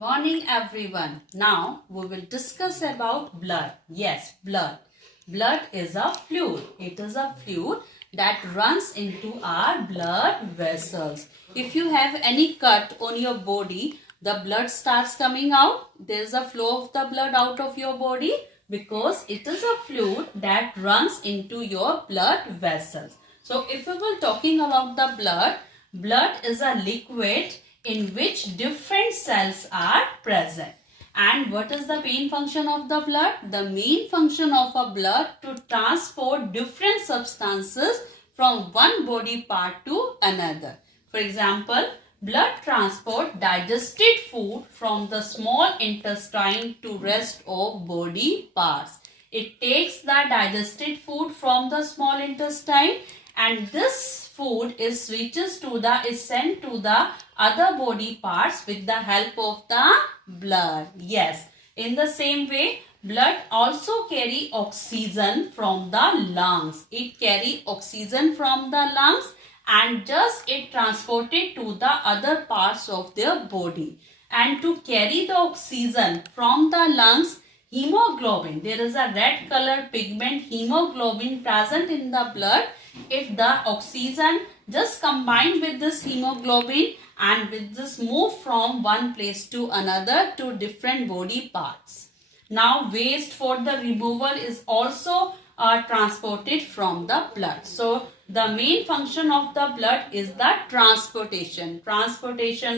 Morning everyone. Now we will discuss about blood. Yes, blood. Blood is a fluid. It is a fluid that runs into our blood vessels. If you have any cut on your body, the blood starts coming out. There is a flow of the blood out of your body because it is a fluid that runs into your blood vessels. So if we were talking about the blood, blood is a liquid in which different cells are present. And what is the main function of the blood? The main function of a blood to transport different substances from one body part to another. For example, blood transport digested food from the small intestine to rest of body parts. It takes the digested food from the small intestine and this food is sent to the other body parts with the help of the blood. Yes, in the same way, blood also carry oxygen from the lungs. It carry oxygen from the lungs and just it transported to the other parts of their body. And to carry the oxygen from the lungs, hemoglobin, there is a red color pigment hemoglobin present in the blood. If the oxygen just combined with this hemoglobin and with this move from one place to another to different body parts. Now waste for the removal is also transported from the blood. So the main function of the blood is the transportation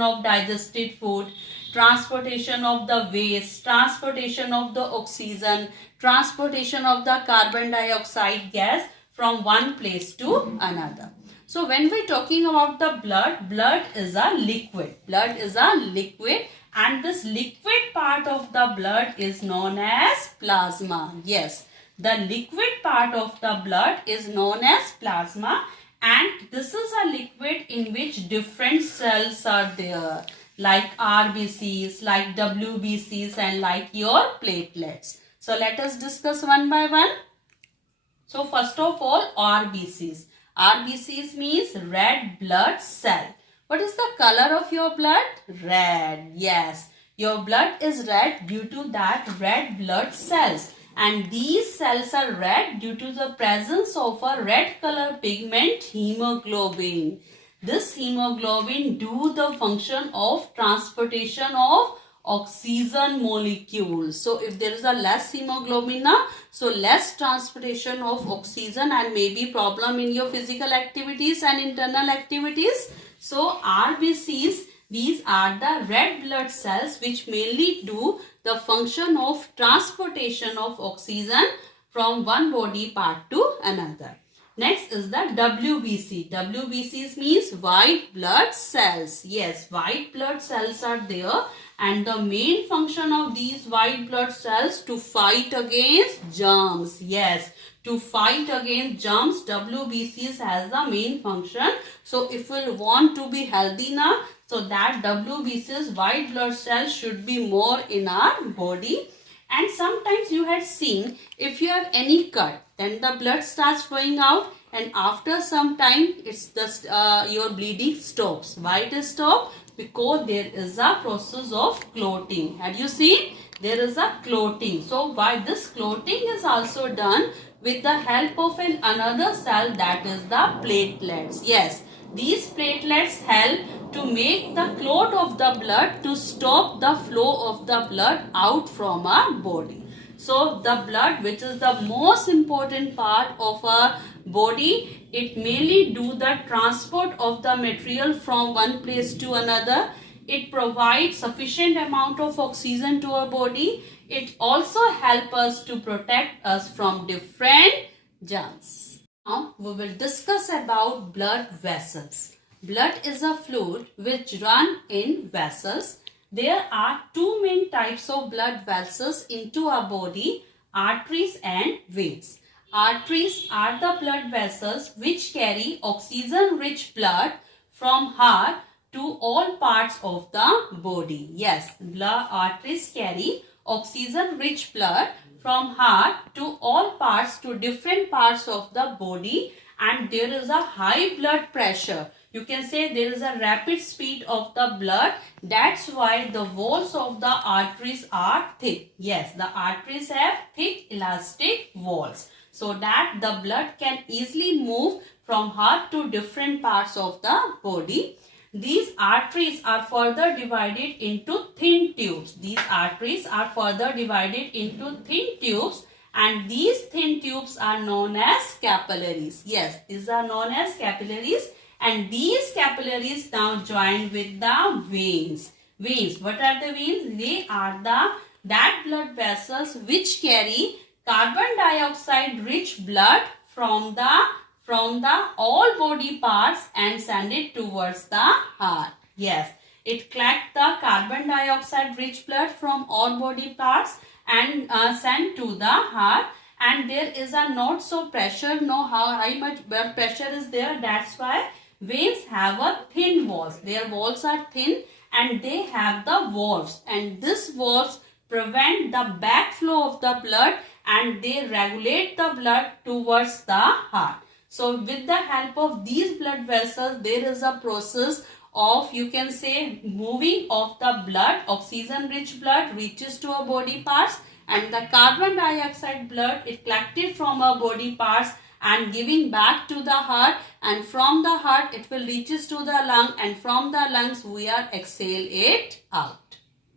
of digested food, transportation of the waste, transportation of the oxygen, transportation of the carbon dioxide gas from one place to another. So when we're talking about the blood is a liquid. Blood is a liquid and this liquid part of the blood is known as plasma. Yes, the liquid part of the blood is known as plasma and this is a liquid in which different cells are there like RBCs, like WBCs and like your platelets. So let us discuss one by one. So first of all, RBCs. RBCs means red blood cell. What is the color of your blood? Red. Yes, your blood is red due to that red blood cells. And these cells are red due to the presence of a red color pigment hemoglobin. This hemoglobin do the function of transportation of oxygen molecules. So if there is a less hemoglobin, so less transportation of oxygen and maybe problem in your physical activities and internal activities. So RBCs, these are the red blood cells which mainly do the function of transportation of oxygen from one body part to another. Next is the WBC. WBCs means white blood cells. Yes, white blood cells are there and the main function of these white blood cells to fight against germs. Yes, to fight against germs, WBCs has the main function. So if we want to be healthy now, so that WBCs white blood cells should be more in our body. And sometimes you had seen if you have any cut, then the blood starts flowing out and after some time it's just your bleeding stops. Why it is stopped? Because there is a process of clotting. Had you seen? There is a clotting. So why this clotting is also done with the help of another cell, that is the platelets. Yes, these platelets help to make the clot of the blood to stop the flow of the blood out from our body. So the blood, which is the most important part of our body, it mainly do the transport of the material from one place to another. It provides sufficient amount of oxygen to our body. It also helps us to protect us from different germs. Now we will discuss about blood vessels. Blood is a fluid which run in vessels. There are two main types of blood vessels into our body, arteries and veins. Arteries are the blood vessels which carry oxygen-rich blood from heart to all parts of the body. Yes, blood arteries carry oxygen-rich blood from heart to all parts, to different parts of the body, and there is a high blood pressure you can say there is a rapid speed of the blood. That's why the walls of the arteries are thick. Yes, the arteries have thick elastic walls, so that the blood can easily move from heart to different parts of the body. These arteries are further divided into thin tubes. These arteries are further divided into thin tubes, and these thin tubes are known as capillaries. Yes, these are known as capillaries, and these capillaries now join with the veins. Veins, what are the veins? They are that blood vessels which carry carbon dioxide rich blood from the all body parts and send it towards the heart. Yes, it collects the carbon dioxide rich blood from all body parts and send to the heart. And there is a not so pressure, no how much blood pressure is there. That's why veins have a thin walls. Their walls are thin and they have the valves, and these valves prevent the backflow of the blood and they regulate the blood towards the heart. So with the help of these blood vessels, there is a process of, you can say, moving of the blood. Oxygen rich blood reaches to our body parts, and the carbon dioxide blood is collected from our body parts and giving back to the heart, and from the heart it will reaches to the lung, and from the lungs we are exhale it out.